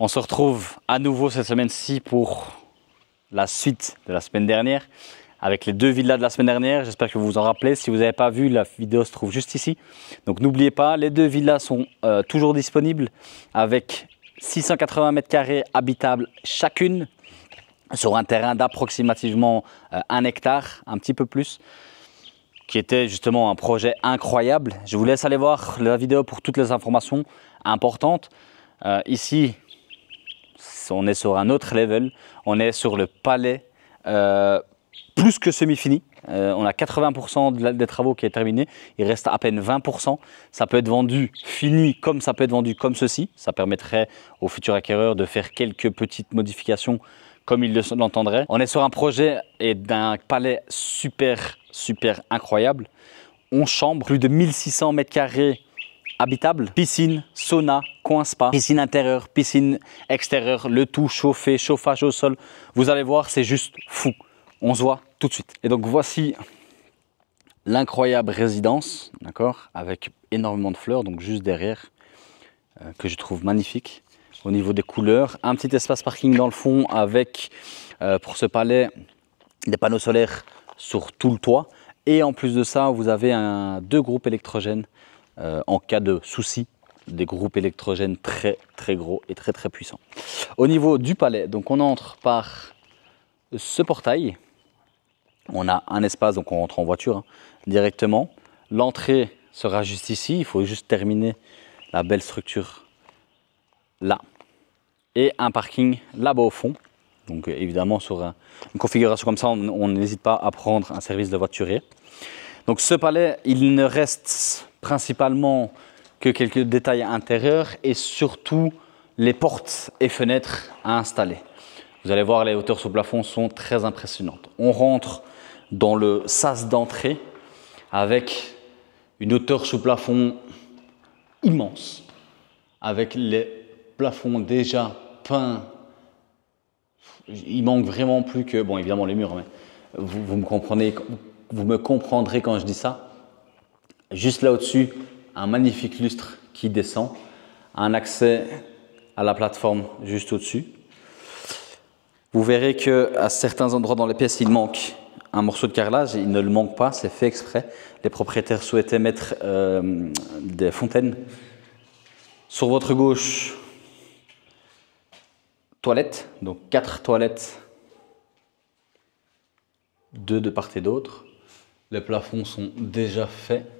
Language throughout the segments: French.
On se retrouve à nouveau cette semaine-ci pour la suite de la semaine dernière avec les deux villas de la semaine dernière. J'espère que vous vous en rappelez. Si vous n'avez pas vu, la vidéo se trouve juste ici. Donc n'oubliez pas, les deux villas sont toujours disponibles avec 680 mètres carrés habitables chacune sur un terrain d'approximativement 1 hectare, un petit peu plus, qui était justement un projet incroyable. Je vous laisse aller voir la vidéo pour toutes les informations importantes. Ici, on est sur un autre level, on est sur le palais plus que semi-fini. On a 80% des travaux qui est terminé, il reste à peine 20%. Ça peut être vendu fini comme ça peut être vendu comme ceci. Ça permettrait aux futurs acquéreurs de faire quelques petites modifications comme ils l'entendraient. On est sur un projet et d'un palais super incroyable. 11 chambres, plus de 1600 mètres carrés habitable, piscine, sauna, coin spa, piscine intérieure, piscine extérieure, le tout chauffé, chauffage au sol. Vous allez voir, c'est juste fou. On se voit tout de suite. Et donc voici l'incroyable résidence, d'accord, avec énormément de fleurs, donc juste derrière, que je trouve magnifique. Au niveau des couleurs, un petit espace parking dans le fond avec, pour ce palais, des panneaux solaires sur tout le toit. Et en plus de ça, vous avez deux groupes électrogènes en cas de souci, des groupes électrogènes très gros et très puissants. Au niveau du palais, donc on entre par ce portail. On a un espace, donc on rentre en voiture directement. L'entrée sera juste ici, il faut juste terminer la belle structure là. Et un parking là-bas au fond. Donc évidemment sur une configuration comme ça, on n'hésite pas à prendre un service de voiturier. Donc ce palais, il ne reste principalement que quelques détails intérieurs et surtout les portes et fenêtres à installer. Vous allez voir, les hauteurs sous plafond sont très impressionnantes. On rentre dans le sas d'entrée avec une hauteur sous plafond immense, avec les plafonds déjà peints. Il manque vraiment plus que, bon évidemment les murs, mais vous me comprendrez quand je dis ça. Juste là au-dessus, un magnifique lustre qui descend, un accès à la plateforme juste au-dessus. Vous verrez qu'à certains endroits dans les pièces, il manque un morceau de carrelage. Il ne le manque pas, c'est fait exprès. Les propriétaires souhaitaient mettre des fontaines. Sur votre gauche, toilettes, donc 4 toilettes, 2 de part et d'autre. Les plafonds sont déjà faits.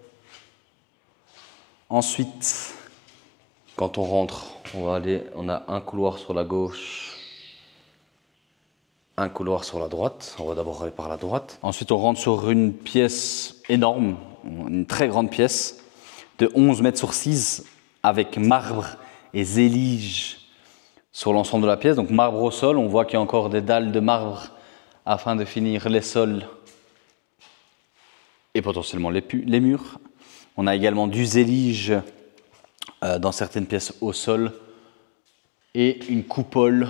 Ensuite, quand on rentre, on a un couloir sur la gauche, un couloir sur la droite. On va d'abord aller par la droite. Ensuite, on rentre sur une pièce énorme, une très grande pièce de 11 mètres sur 6 avec marbre et zélige sur l'ensemble de la pièce. Donc marbre au sol, on voit qu'il y a encore des dalles de marbre afin de finir les sols et potentiellement les murs. On a également du zélige dans certaines pièces au sol et une coupole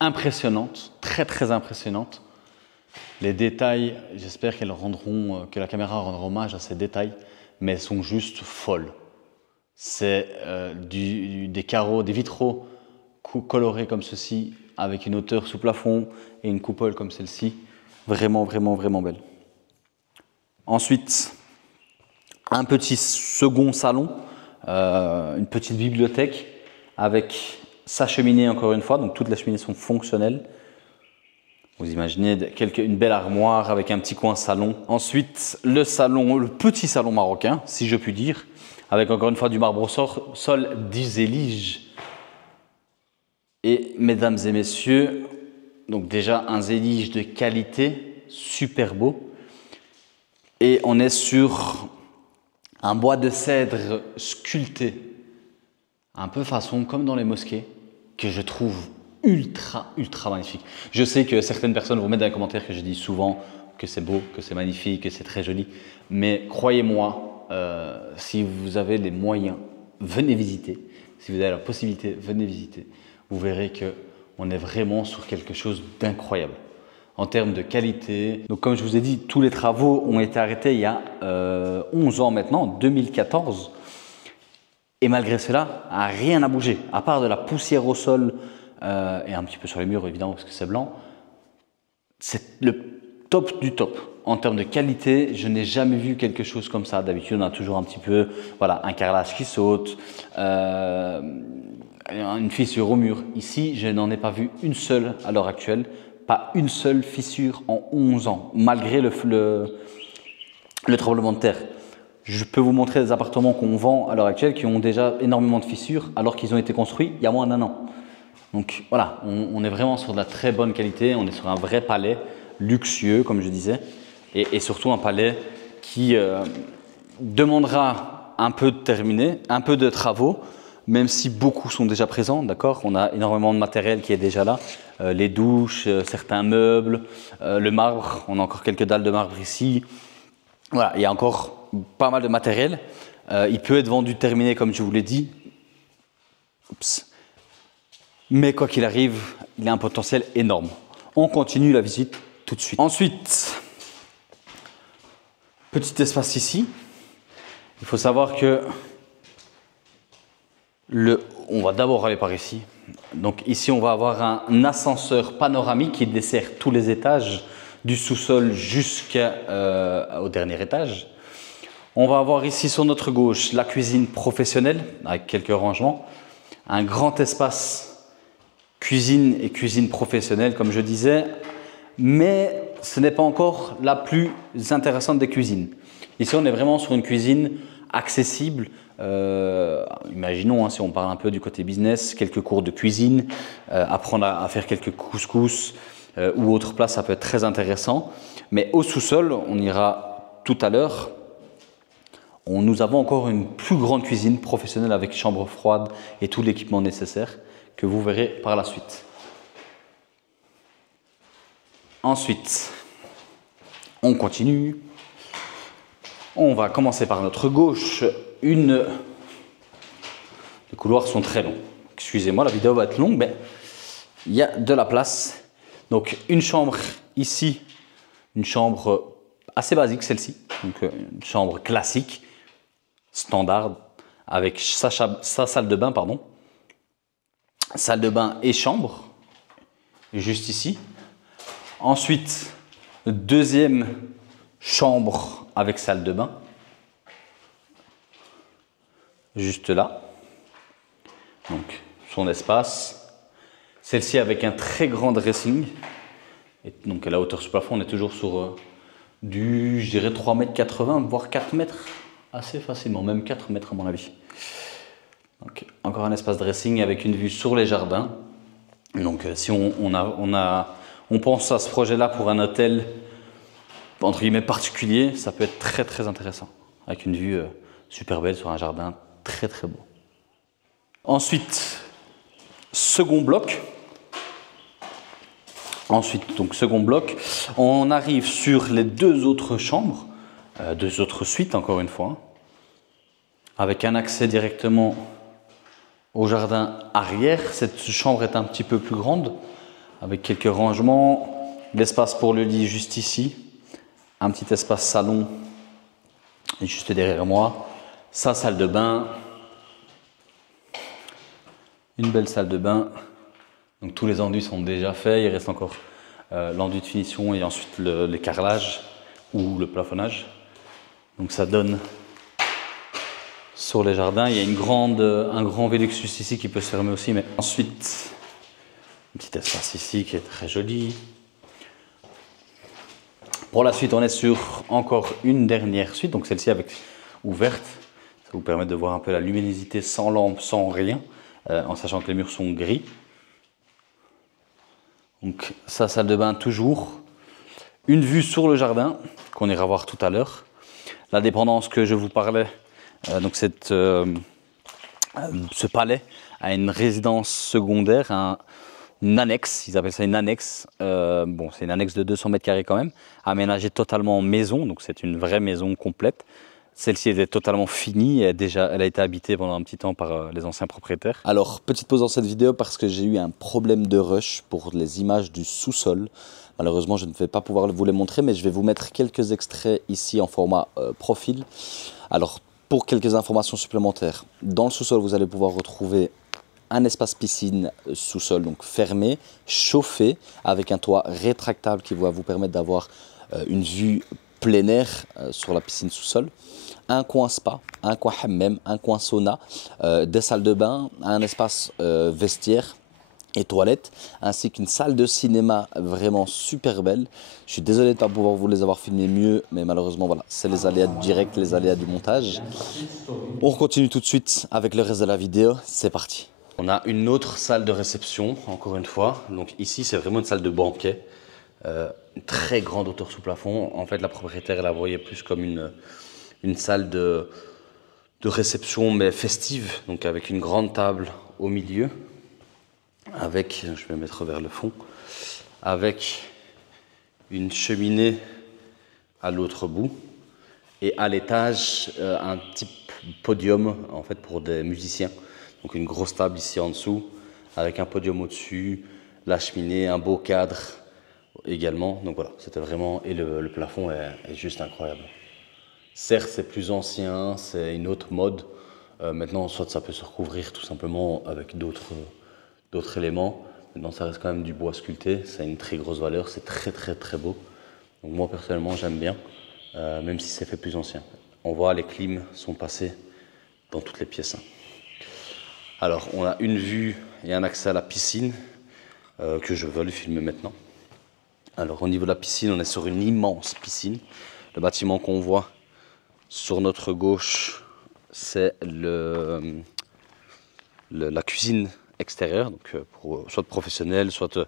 impressionnante, très impressionnante. Les détails, j'espère que la caméra rendra hommage à ces détails, mais elles sont juste folles. C'est des carreaux, des vitraux colorés comme ceci, avec une hauteur sous plafond et une coupole comme celle-ci. Vraiment belle. Ensuite, un petit second salon, une petite bibliothèque avec sa cheminée encore une fois, donc toutes les cheminées sont fonctionnelles. Vous imaginez une belle armoire avec un petit coin salon. Ensuite, le petit salon marocain, si je puis dire, avec encore une fois du marbre au sol, du zélige. Et mesdames et messieurs, donc déjà un zélige de qualité, super beau. Et on est sur un bois de cèdre sculpté, un peu façon comme dans les mosquées, que je trouve ultra magnifique. Je sais que certaines personnes vont mettre dans les commentaires que je dis souvent que c'est beau, que c'est magnifique, que c'est très joli. Mais croyez-moi, si vous avez les moyens, venez visiter. Si vous avez la possibilité, venez visiter. Vous verrez qu'on est vraiment sur quelque chose d'incroyable en termes de qualité. Donc comme je vous ai dit, tous les travaux ont été arrêtés il y a 11 ans maintenant, en 2014. Et malgré cela, rien n'a bougé, à part de la poussière au sol et un petit peu sur les murs évidemment parce que c'est blanc. C'est le top du top. En termes de qualité, je n'ai jamais vu quelque chose comme ça. D'habitude, on a toujours un petit peu voilà, un carrelage qui saute, une fissure au mur. Ici, je n'en ai pas vu une seule à l'heure actuelle. Pas une seule fissure en 11 ans, malgré le tremblement de terre. Je peux vous montrer des appartements qu'on vend à l'heure actuelle qui ont déjà énormément de fissures alors qu'ils ont été construits il y a moins d'1 an. Donc voilà, on est vraiment sur de la très bonne qualité, on est sur un vrai palais luxueux comme je disais et surtout un palais qui demandera un peu de travaux, même si beaucoup sont déjà présents, d'accord. On a énormément de matériel qui est déjà là, les douches, certains meubles, le marbre, on a encore quelques dalles de marbre ici. Voilà, il y a encore pas mal de matériel. Il peut être vendu terminé comme je vous l'ai dit. Oups. Mais quoi qu'il arrive, il a un potentiel énorme. On continue la visite tout de suite. Ensuite, petit espace ici. Il faut savoir que on va d'abord aller par ici. Donc ici, on va avoir un ascenseur panoramique qui dessert tous les étages, du sous-sol jusqu'au dernier étage. On va avoir ici sur notre gauche la cuisine professionnelle avec quelques rangements. Un grand espace cuisine et cuisine professionnelle, comme je disais, mais ce n'est pas encore la plus intéressante des cuisines. Ici, on est vraiment sur une cuisine accessible. Imaginons, si on parle un peu du côté business, quelques cours de cuisine, apprendre à faire quelques couscous ou autre place, ça peut être très intéressant. Mais au sous-sol, on ira tout à l'heure. Nous avons encore une plus grande cuisine professionnelle avec chambre froide et tout l'équipement nécessaire que vous verrez par la suite. Ensuite, on continue. On va commencer par notre gauche. Les couloirs sont très longs. Excusez-moi, la vidéo va être longue, mais il y a de la place. Donc, une chambre ici, une chambre assez basique, celle-ci. Donc, une chambre classique, standard, avec sa salle de bain, pardon. Salle de bain et chambre, juste ici. Ensuite, deuxième chambre avec salle de bain, juste là. Donc, son espace. Celle-ci avec un très grand dressing. Et donc, à la hauteur du plafond, on est toujours sur je dirais 3,80 m, voire 4 mètres, assez facilement, même 4 mètres à mon avis. Donc, encore un espace dressing avec une vue sur les jardins. Donc, si on pense à ce projet-là pour un hôtel entre guillemets particulier, ça peut être très très intéressant. Avec une vue super belle sur un jardin très très beau. Ensuite, second bloc. On arrive sur les deux autres chambres, deux autres suites encore une fois, avec un accès directement au jardin arrière. Cette chambre est un petit peu plus grande, avec quelques rangements, l'espace pour le lit juste ici, un petit espace salon juste derrière moi, sa salle de bain, une belle salle de bain. Donc tous les enduits sont déjà faits, il reste encore l'enduit de finition et ensuite les carrelages ou le plafonnage. Donc ça donne sur les jardins. Il y a un grand Veluxus ici qui peut se fermer aussi, mais ensuite un petit espace ici qui est très joli. Pour la suite, on est sur encore une dernière suite, donc celle-ci avec ouverte. Ça vous permet de voir un peu la luminosité sans lampe, sans rien, en sachant que les murs sont gris. Donc sa salle de bain toujours. Une vue sur le jardin qu'on ira voir tout à l'heure. La dépendance que je vous parlais, donc ce palais a une résidence secondaire, une annexe, ils appellent ça une annexe. Bon, c'est une annexe de 200 mètres carrés quand même, aménagée totalement en maison, donc c'est une vraie maison complète. Celle-ci est totalement finie, elle a été habitée pendant un petit temps par les anciens propriétaires. Alors, petite pause dans cette vidéo parce que j'ai eu un problème de rush pour les images du sous-sol. Malheureusement, je ne vais pas pouvoir vous les montrer, mais je vais vous mettre quelques extraits ici en format profil. Alors, Pour quelques informations supplémentaires, dans le sous-sol, vous allez pouvoir retrouver un espace piscine sous-sol, donc fermé, chauffé, avec un toit rétractable qui va vous permettre d'avoir une vue plein air sur la piscine sous-sol. Un coin spa, un coin hammam, un coin sauna, des salles de bain, un espace vestiaire et toilettes, ainsi qu'une salle de cinéma vraiment super belle. Je suis désolé de ne pas pouvoir vous les avoir filmés mieux, mais malheureusement, voilà, c'est les aléas du direct, les aléas du montage. On continue tout de suite avec le reste de la vidéo. C'est parti. On a une autre salle de réception, encore une fois. Donc ici, c'est vraiment une salle de banquet. Une très grande hauteur sous plafond. En fait, la propriétaire, elle la voyait plus comme une salle de réception, mais festive. Donc avec une grande table au milieu. Avec, je vais mettre vers le fond, avec une cheminée à l'autre bout. Et à l'étage, un petit podium en fait pour des musiciens. Donc une grosse table ici en dessous, avec un podium au-dessus, la cheminée, un beau cadre également. Donc voilà, c'était vraiment... Et le plafond est juste incroyable. Certes, c'est plus ancien, c'est une autre mode. Maintenant, soit ça peut se recouvrir tout simplement avec d'autres éléments. Maintenant, ça reste quand même du bois sculpté. Ça a une très grosse valeur, c'est très beau. Donc moi, personnellement, j'aime bien, même si c'est fait plus ancien. On voit les clims sont passés dans toutes les pièces. Alors, on a une vue et un accès à la piscine que je veux le filmer maintenant. Alors, au niveau de la piscine, on est sur une immense piscine. Le bâtiment qu'on voit sur notre gauche, c'est la cuisine extérieure, donc soit professionnelle, soit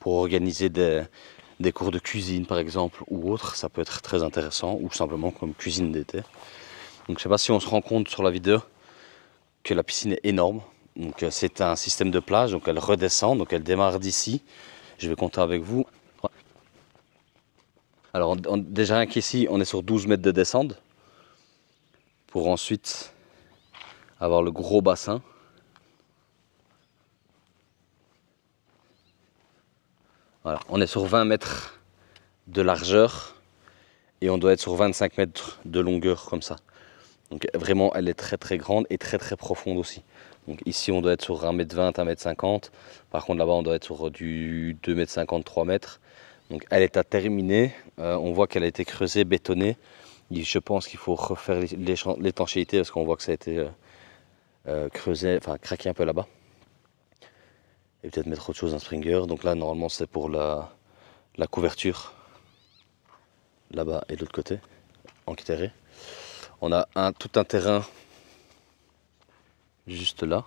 pour organiser des cours de cuisine, par exemple, ou autre. Ça peut être très intéressant, ou simplement comme cuisine d'été. Donc, je ne sais pas si on se rend compte sur la vidéo que la piscine est énorme. Donc c'est un système de plage, donc elle redescend, donc elle démarre d'ici. Je vais compter avec vous. Alors déjà rien qu'ici, on est sur 12 mètres de descente. Pour ensuite avoir le gros bassin. Voilà, on est sur 20 mètres de largeur et on doit être sur 25 mètres de longueur comme ça. Donc vraiment, elle est très grande et très profonde aussi. Donc ici, on doit être sur 1m20, 1m50. Par contre, là-bas, on doit être sur du 2m50, 3 mètres. Donc elle est à terminer. On voit qu'elle a été creusée, bétonnée. Je pense qu'il faut refaire l'étanchéité parce qu'on voit que ça a été creusé, enfin craqué un peu là-bas. Et peut-être mettre autre chose, un springer. Donc là, normalement, c'est pour la couverture. Là-bas et de l'autre côté, enterré. On a tout un terrain juste là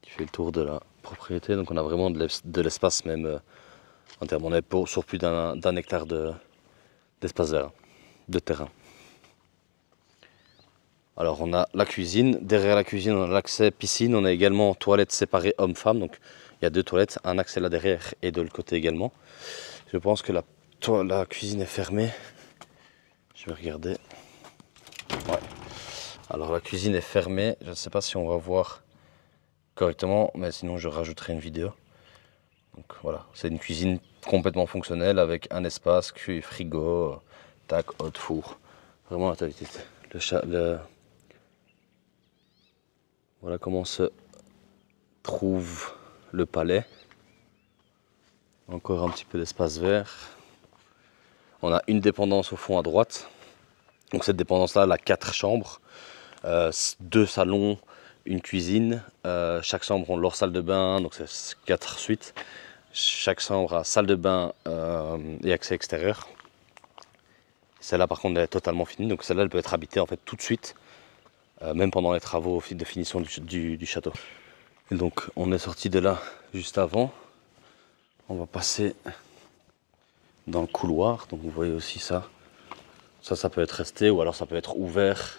qui fait le tour de la propriété. Donc on a vraiment de l'espace même en termes. On est sur plus d'un hectare d'espace vert, de terrain. Alors on a la cuisine. Derrière la cuisine, on a l'accès piscine. On a également toilettes séparées hommes-femmes. Donc il y a 2 toilettes, un accès là derrière et de l'autre côté également. Je pense que la cuisine est fermée. Je vais regarder. Ouais. Alors la cuisine est fermée. Je ne sais pas si on va voir correctement, mais sinon je rajouterai une vidéo. Donc voilà, c'est une cuisine complètement fonctionnelle avec un espace, frigo, tac, haute four. Vraiment la totalité. Voilà comment se trouve le palais. Encore un petit peu d'espace vert. On a une dépendance au fond à droite. Donc cette dépendance-là, elle a 4 chambres, 2 salons, une cuisine. Chaque chambre a leur salle de bain, donc c'est 4 suites. Chaque chambre a salle de bain et accès extérieur. Celle-là par contre elle est totalement finie, donc celle-là elle peut être habitée en fait tout de suite, même pendant les travaux de finition du château. Et donc on est sorti de là juste avant. On va passer dans le couloir, donc vous voyez aussi ça. Ça peut être resté ou alors ça peut être ouvert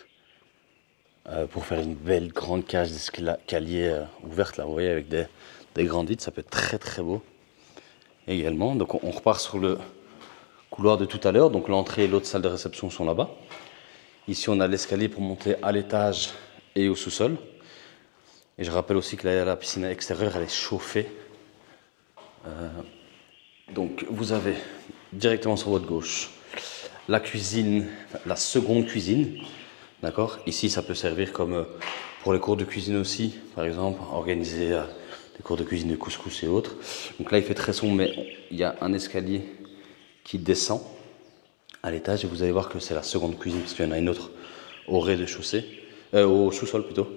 pour faire une belle grande cage d'escalier ouverte là, vous voyez, avec des grandes vitres. Ça peut être très beau également. Donc on repart sur le couloir de tout à l'heure. Donc l'entrée et l'autre salle de réception sont là-bas. Ici on a l'escalier pour monter à l'étage et au sous-sol. Et je rappelle aussi que la piscine extérieure elle est chauffée. Donc vous avez directement sur votre gauche la cuisine, la seconde cuisine. D'accord? Ici, ça peut servir comme pour les cours de cuisine aussi, par exemple, organiser des cours de cuisine de couscous et autres. Donc là, il fait très sombre, mais il y a un escalier qui descend à l'étage et vous allez voir que c'est la seconde cuisine parce qu'il y en a une autre au rez-de-chaussée, au sous-sol plutôt.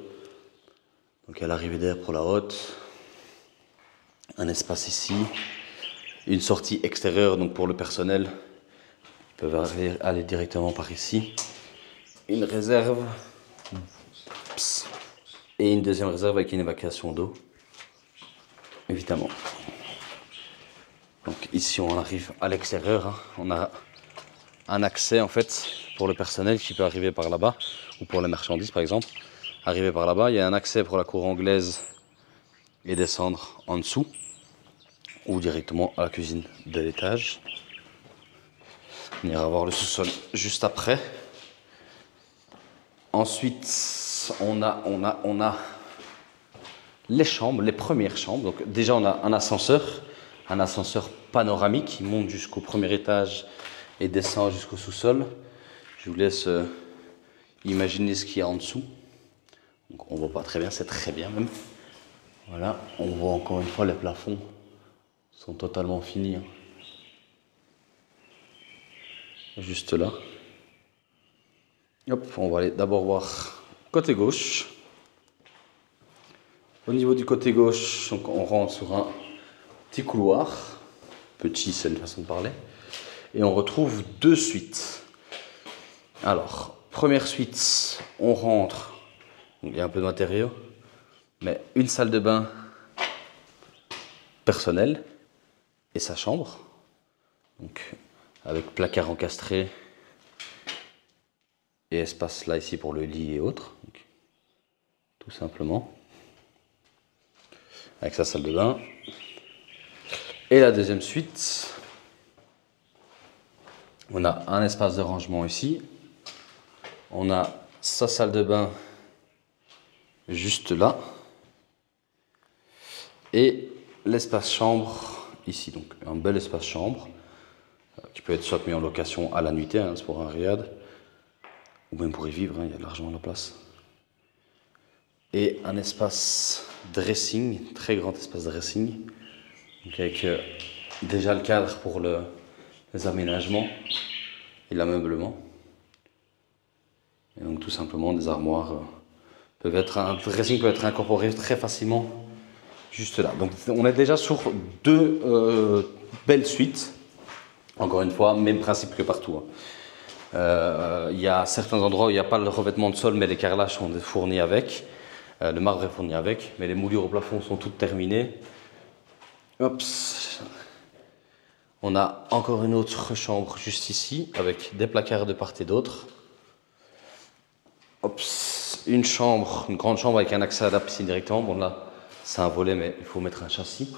Donc il y a l'arrivée d'air pour la haute, un espace ici, une sortie extérieure donc pour le personnel, ils peuvent aller directement par ici, une réserve et une deuxième réserve avec une évacuation d'eau, évidemment. Donc ici on arrive à l'extérieur, hein. On a un accès en fait pour le personnel qui peut arriver par là-bas, ou pour les marchandises par exemple, arriver par là-bas. Il y a un accès pour la cour anglaise et descendre en dessous, ou directement à la cuisine de l'étage. On ira voir le sous-sol juste après. Ensuite, on a les chambres, les premières chambres. Donc déjà, on a un ascenseur panoramique qui monte jusqu'au premier étage et descend jusqu'au sous-sol. Je vous laisse imaginer ce qu'il y a en dessous. Donc, on voit pas très bien, c'est très bien même. Voilà, on voit encore une fois les plafonds sont totalement finis. Juste là. Hop, on va aller d'abord voir côté gauche. Au niveau du côté gauche, donc on rentre sur un petit couloir. Petit, c'est une façon de parler. Et on retrouve deux suites. Alors, première suite, on rentre. Donc, il y a un peu de matériaux. Mais une salle de bain personnelle et sa chambre. Donc, avec placard encastré et espace là ici pour le lit et autres. Donc, tout simplement. Avec sa salle de bain. Et la deuxième suite, on a un espace de rangement ici. On a sa salle de bain juste là. Et l'espace chambre ici. Donc un bel espace chambre qui peut être soit mis en location à la nuitée, hein, c'est pour un riad, ou même pour y vivre, hein, il y a largement la place. Et un espace dressing, très grand espace dressing, donc avec déjà le cadre pour les aménagements et l'ameublement. Et donc tout simplement des armoires un dressing peut être incorporé très facilement juste là. Donc on est déjà sur deux belles suites. Encore une fois, même principe que partout. Il y a certains endroits où il n'y a pas le revêtement de sol, mais les carrelages sont fournis avec. Le marbre est fourni avec, mais les moulures au plafond sont toutes terminées. Hop. On a encore une autre chambre juste ici, avec des placards de part et d'autre. Hop. Une grande chambre avec un accès à la piscine directement. Bon là, c'est un volet, mais il faut mettre un châssis.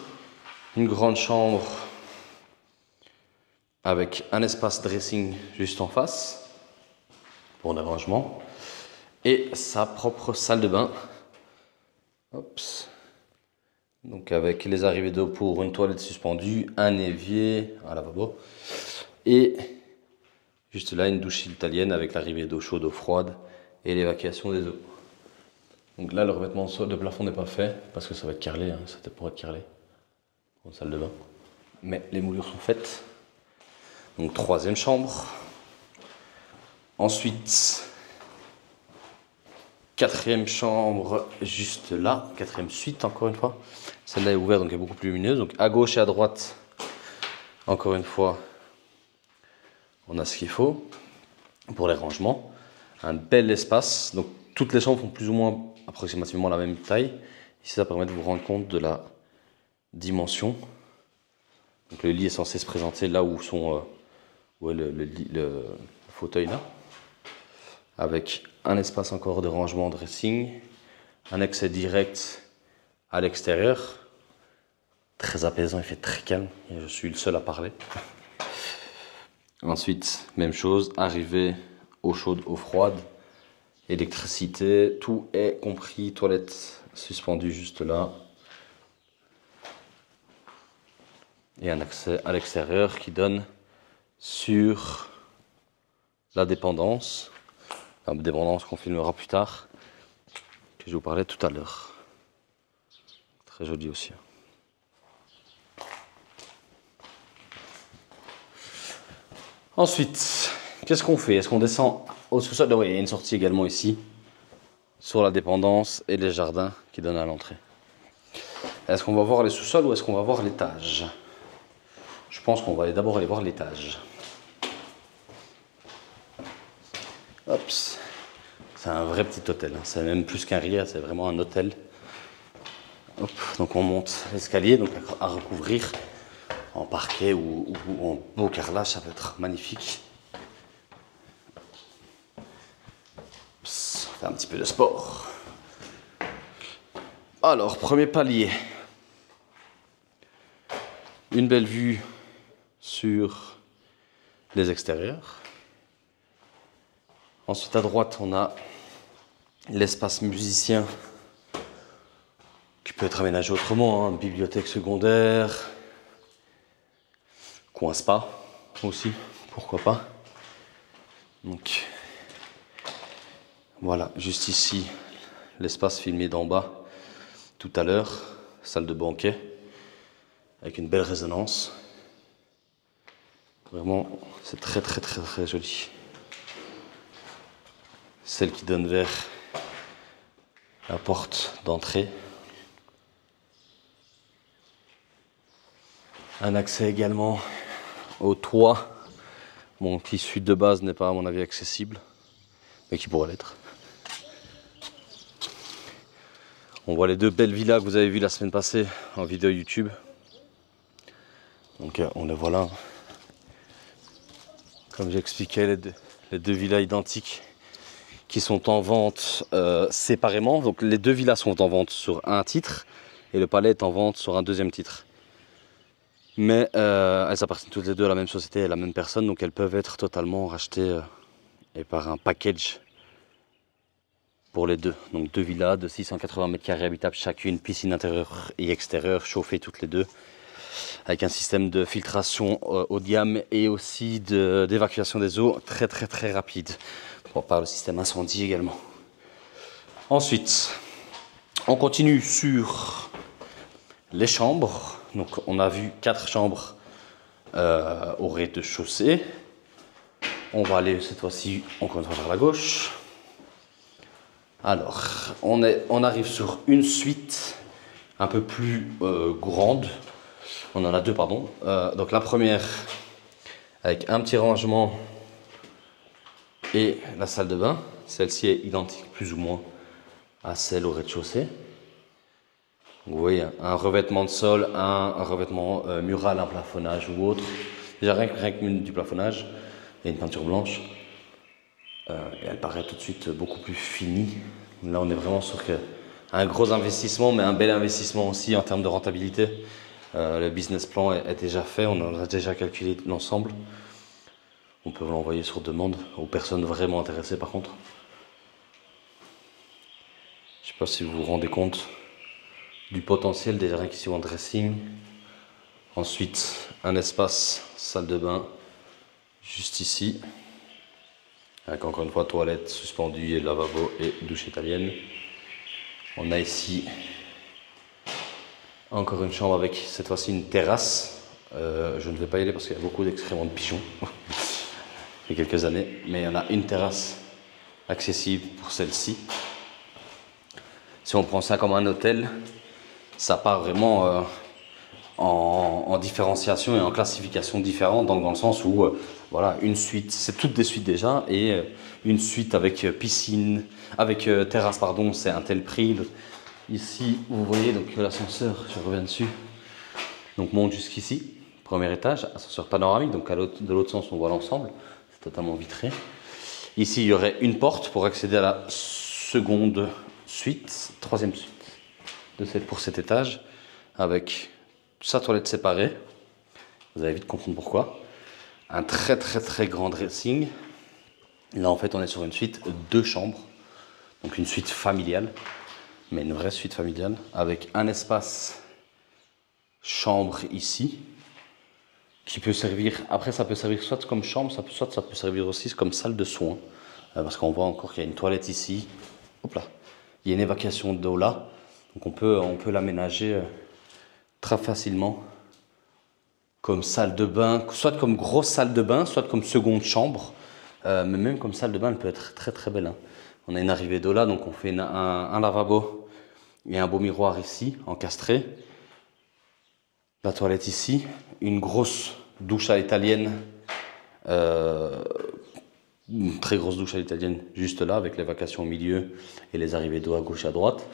Une grande chambre avec un espace dressing juste en face pour un arrangement et sa propre salle de bain. Ops. Donc avec les arrivées d'eau pour une toilette suspendue, un évier, un lavabo et juste là une douche italienne avec l'arrivée d'eau chaude, eau froide et l'évacuation des eaux. Donc là le revêtement de plafond n'est pas fait parce que ça va être carrelé, hein, c'était pour être carrelé pour une salle de bain. Mais les moulures sont faites. Donc troisième chambre. Ensuite, quatrième chambre juste là. Quatrième suite encore une fois. Celle-là est ouverte donc elle est beaucoup plus lumineuse. Donc à gauche et à droite, encore une fois, on a ce qu'il faut pour les rangements. Un bel espace. Donc toutes les chambres font plus ou moins approximativement la même taille. Ici ça permet de vous rendre compte de la dimension. Donc le lit est censé se présenter là où sont... où est le fauteuil là, avec un espace encore de rangement dressing, un accès direct à l'extérieur, très apaisant, il fait très calme, et je suis le seul à parler. Ensuite, même chose, arrivée eau chaude, eau froide, électricité, tout est compris, toilette suspendue juste là, et un accès à l'extérieur qui donne sur la dépendance. La dépendance qu'on filmera plus tard, que je vous parlais tout à l'heure. Très joli aussi. Ensuite, qu'est-ce qu'on fait? Est-ce qu'on descend au sous-sol? Oui, il y a une sortie également ici, sur la dépendance et les jardins qui donnent à l'entrée. Est-ce qu'on va voir les sous-sols ou est-ce qu'on va voir l'étage? Je pense qu'on va d'abord aller voir l'étage. Hop, c'est un vrai petit hôtel, hein. C'est même plus qu'un riad, c'est vraiment un hôtel. Hop, donc on monte l'escalier, donc à recouvrir en parquet ou en beau carrelage, ça peut être magnifique. Psst, on fait un petit peu de sport. Alors, premier palier. Une belle vue sur les extérieurs. Ensuite, à droite, on a l'espace musicien qui peut être aménagé autrement, hein, bibliothèque secondaire, coin spa aussi, pourquoi pas. Donc, voilà, juste ici, l'espace filmé d'en bas tout à l'heure, salle de banquet, avec une belle résonance. Vraiment, c'est très très très très joli. Celle qui donne vers la porte d'entrée. Un accès également au toit, bon, qui suite de base n'est pas à mon avis accessible, mais qui pourrait l'être. On voit les deux belles villas que vous avez vues la semaine passée en vidéo YouTube. Donc on les voit là. Comme j'expliquais, les deux villas identiques qui sont en vente séparément. Donc les deux villas sont en vente sur un titre et le palais est en vente sur un deuxième titre. Mais elles appartiennent toutes les deux à la même société et à la même personne, donc elles peuvent être totalement rachetées et par un package pour les deux. Donc deux villas de 680 mètres carrés habitables chacune, piscine intérieure et extérieure, chauffées toutes les deux, avec un système de filtration haut de gamme et aussi d'évacuation des eaux très très très rapide. Par le système incendie également. Ensuite, on continue sur les chambres. Donc on a vu 4 chambres au rez-de-chaussée. On va aller cette fois-ci encore une fois vers la gauche. Alors, on arrive sur une suite un peu plus grande. On en a deux, pardon. Donc la première avec un petit rangement et la salle de bain. Celle-ci est identique plus ou moins à celle au rez-de-chaussée. Vous voyez, un revêtement de sol, un revêtement mural, un plafonnage ou autre. Déjà rien que du plafonnage et une peinture blanche. Et elle paraît tout de suite beaucoup plus finie. Là on est vraiment sur un gros investissement, mais un bel investissement aussi en termes de rentabilité. Le business plan est déjà fait, on en a déjà calculé l'ensemble. On peut l'envoyer sur demande aux personnes vraiment intéressées par contre. Je ne sais pas si vous vous rendez compte du potentiel, déjà rien qu'ici en dressing. Ensuite, un espace salle de bain juste ici. Avec encore une fois toilette suspendue et lavabo et douche italienne. On a ici encore une chambre avec cette fois-ci une terrasse. Je ne vais pas y aller parce qu'il y a beaucoup d'excréments de pigeons. Il y a quelques années, mais on a une terrasse accessible pour celle-ci. Si on prend ça comme un hôtel, ça part vraiment en différenciation et en classification différente, donc dans le sens où voilà, une suite, c'est toutes des suites déjà, et une suite avec piscine, avec terrasse, pardon, c'est un tel prix. Ici, vous voyez donc l'ascenseur, je reviens dessus, donc monte jusqu'ici, premier étage, ascenseur panoramique, donc de l'autre sens on voit l'ensemble. Totalement vitré. Ici, il y aurait une porte pour accéder à la seconde suite, troisième suite pour cet étage, avec sa toilette séparée. Vous allez vite comprendre pourquoi. Un très très très grand dressing. Là, en fait, on est sur une suite 2 chambres, donc une suite familiale, mais une vraie suite familiale, avec un espace chambre ici, qui peut servir, après ça peut servir soit comme chambre, soit ça peut servir aussi comme salle de soins. Parce qu'on voit encore qu'il y a une toilette ici. Hop là. Il y a une évacuation d'eau là. Donc on peut l'aménager très facilement comme salle de bain, soit comme grosse salle de bain, soit comme seconde chambre. Mais même comme salle de bain, elle peut être très très belle. Hein. On a une arrivée d'eau là, donc on fait un lavabo et un beau miroir ici, encastré. La toilette ici, une grosse douche à l'italienne, une très grosse douche à l'italienne juste là, avec l'évacuation au milieu et les arrivées d'eau à gauche et à droite.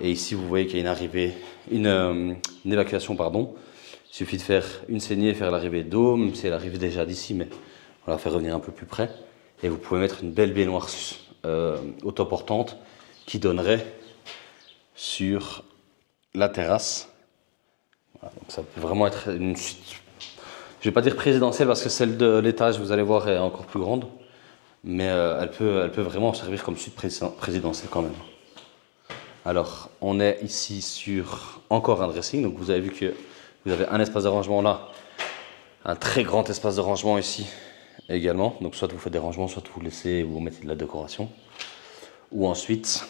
Et ici, vous voyez qu'il y a une évacuation, pardon. Il suffit de faire une saignée, faire l'arrivée d'eau, même si elle arrive déjà d'ici, mais on va faire revenir un peu plus près. Et vous pouvez mettre une belle baignoire autoportante qui donnerait sur la terrasse. Voilà, donc ça peut vraiment être une suite, je ne vais pas dire présidentielle parce que celle de l'étage, vous allez voir, est encore plus grande. Mais elle peut vraiment servir comme suite présidentielle quand même. Alors, on est ici sur encore un dressing. Donc, vous avez vu que vous avez un espace de rangement là, un très grand espace de rangement ici également. Donc, soit vous faites des rangements, soit vous laissez et vous mettez de la décoration. Ou ensuite,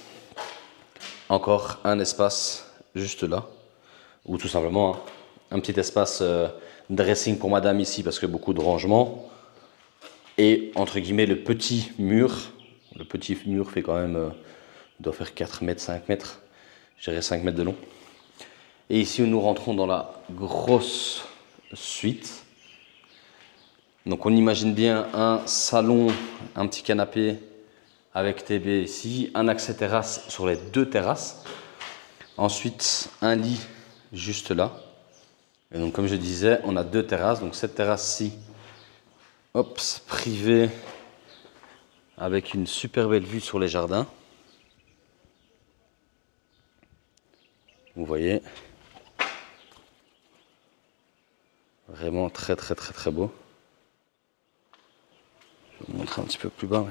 encore un espace juste là, ou tout simplement un petit espace dressing pour madame ici parce que beaucoup de rangements. Et entre guillemets, le petit mur fait quand même, il doit faire 4 mètres, 5 mètres, je dirais 5 mètres de long. Et ici, nous rentrons dans la grosse suite. Donc on imagine bien un salon, un petit canapé avec TV ici, un accès terrasse sur les deux terrasses. Ensuite, un lit juste là. Et donc comme je disais, on a deux terrasses. Donc cette terrasse-ci, hop, privée, avec une super belle vue sur les jardins. Vous voyez, vraiment très très très très beau. Je vais vous montrer un petit peu plus bas.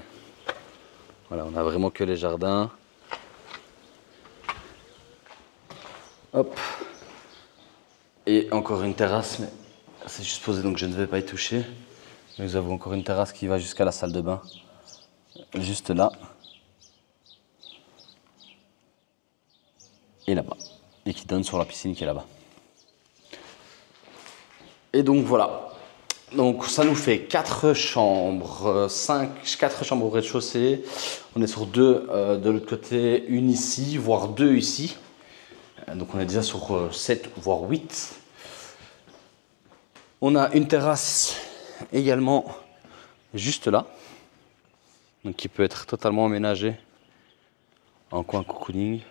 Voilà, on a vraiment que les jardins. Hop. Et encore une terrasse, mais c'est juste posé donc je ne vais pas y toucher. Mais nous avons encore une terrasse qui va jusqu'à la salle de bain. Juste là. Et là-bas. Et qui donne sur la piscine qui est là-bas. Et donc voilà. Donc ça nous fait 4 chambres, 4 chambres au rez-de-chaussée. On est sur 2 de l'autre côté, une ici, voire 2 ici. Donc on est déjà sur 7 voire 8. On a une terrasse également juste là. Donc qui peut être totalement aménagée en coin cocooning,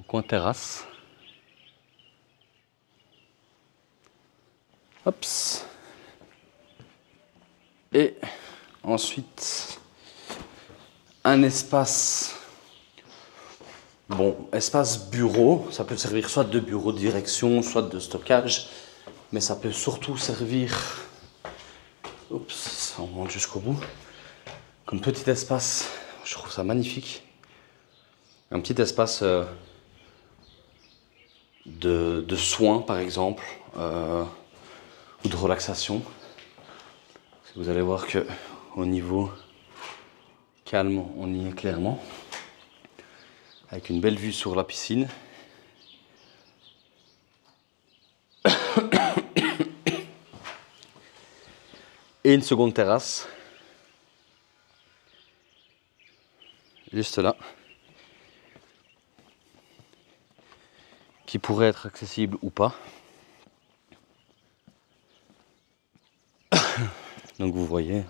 en coin terrasse. Hop. Et ensuite, un espace, bon, espace bureau. Ça peut servir soit de bureau de direction, soit de stockage. Mais ça peut surtout servir, oups, on monte jusqu'au bout, comme petit espace. Je trouve ça magnifique. Un petit espace de soins, par exemple, ou de relaxation. Vous allez voir que au niveau calme, on y est clairement. Avec une belle vue sur la piscine. Et une seconde terrasse. Juste là. Qui pourrait être accessible ou pas. Donc vous voyez.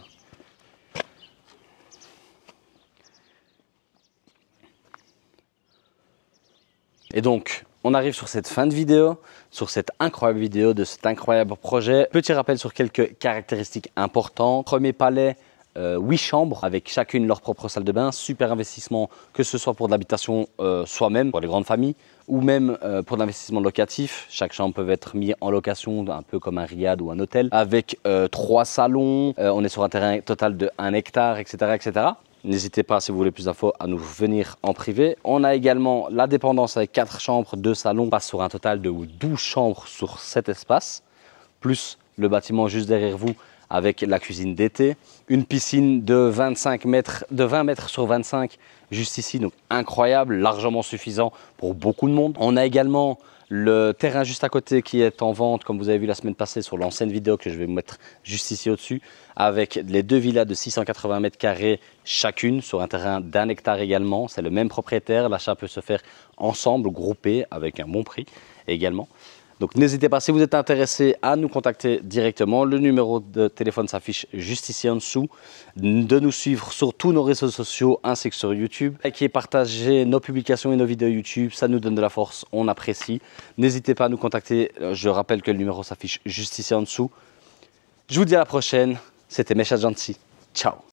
Et donc, on arrive sur cette fin de vidéo, sur cette incroyable vidéo de cet incroyable projet. Petit rappel sur quelques caractéristiques importantes. Premier palais, 8 chambres avec chacune leur propre salle de bain. Super investissement, que ce soit pour de l'habitation soi-même, pour les grandes familles, ou même pour de l'investissement locatif. Chaque chambre peut être mise en location, un peu comme un riad ou un hôtel, avec 3 salons. On est sur un terrain total de 1 hectare, etc. etc. N'hésitez pas, si vous voulez plus d'infos, à nous venir en privé. On a également la dépendance avec 4 chambres, 2 salons. On passe sur un total de 12 chambres sur cet espace. plus le bâtiment juste derrière vous avec la cuisine d'été. Une piscine de 20 mètres sur 25 juste ici, donc incroyable, largement suffisant pour beaucoup de monde. On a également le terrain juste à côté qui est en vente, comme vous avez vu la semaine passée sur l'ancienne vidéo que je vais vous mettre juste ici au-dessus, avec les 2 villas de 680 mètres carrés chacune sur un terrain d'1 hectare également. C'est le même propriétaire, l'achat peut se faire ensemble, groupé, avec un bon prix également. Donc n'hésitez pas, si vous êtes intéressé, à nous contacter directement. Le numéro de téléphone s'affiche juste ici en dessous. De nous suivre sur tous nos réseaux sociaux ainsi que sur YouTube. Likez, partagez nos publications et nos vidéos YouTube, ça nous donne de la force, on apprécie. N'hésitez pas à nous contacter, je rappelle que le numéro s'affiche juste ici en dessous. Je vous dis à la prochaine, c'était Mesha Janti, ciao.